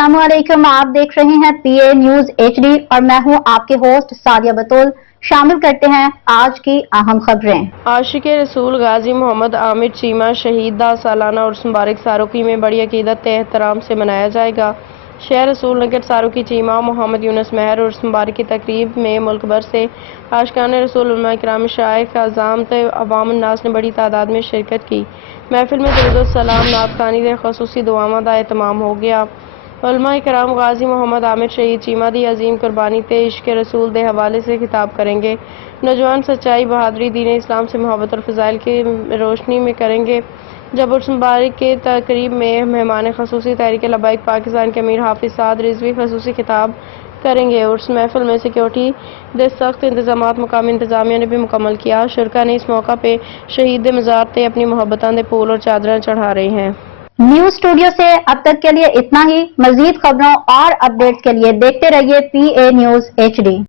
अस्सलाम वालेकुम। आप देख रहे हैं PA न्यूज HD और मैं हूं आपके होस्ट सादिया बतूल। शामिल करते हैं आज की अहम खबरें। आशिक रसूल गाजी मोहम्मद आमिर चीमा शहीद दा सालाना उर्स मुबारक सारोकी में बड़ी अकीदत एहतराम से मनाया जाएगा। शहर रसूल नगर सारोकी चीमा मोहम्मद यूनुस महर उर्स मुबारक की तकरीब में मुल्क भर से आशिकान रसूल उलमा किराम शाइख आज़ाम अवाम नास ने बड़ी तादाद में शिरकत की। महफिल में दरूद सलाम नात खानी दे खसूसी दुआवां दा एहतमाम हो गया। उलमा किराम गाजी मोहम्मद आमिर शहीद चीमा दी अजीम कुर्बानी ते इश्क रसूल दे हवाले से खिताब करेंगे। नौजवान सच्चाई बहादुरी दीन इस्लाम से मोहब्बत और फ़ज़ाइल की रोशनी में करेंगे। जब उर्स मुबारक के तकरीब में मेहमान खसूसी तहरीक लब्बैक पाकिस्तान के अमीर हाफिज साद रिजवी खसूसी खिताब करेंगे। उर्स महफिल में सिक्योरिटी दे सख्त इंतजामात मुकामी इंतजामिया ने भी मुकम्मल किया। शुरका ने इस मौका पे शहीद दे मज़ार ते अपनी मोहब्बतां दे फूल और चादरें चढ़ा रहे हैं। न्यूज स्टूडियो से अब तक के लिए इतना ही। मजीद खबरों और अपडेट्स के लिए देखते रहिए PA न्यूज HD।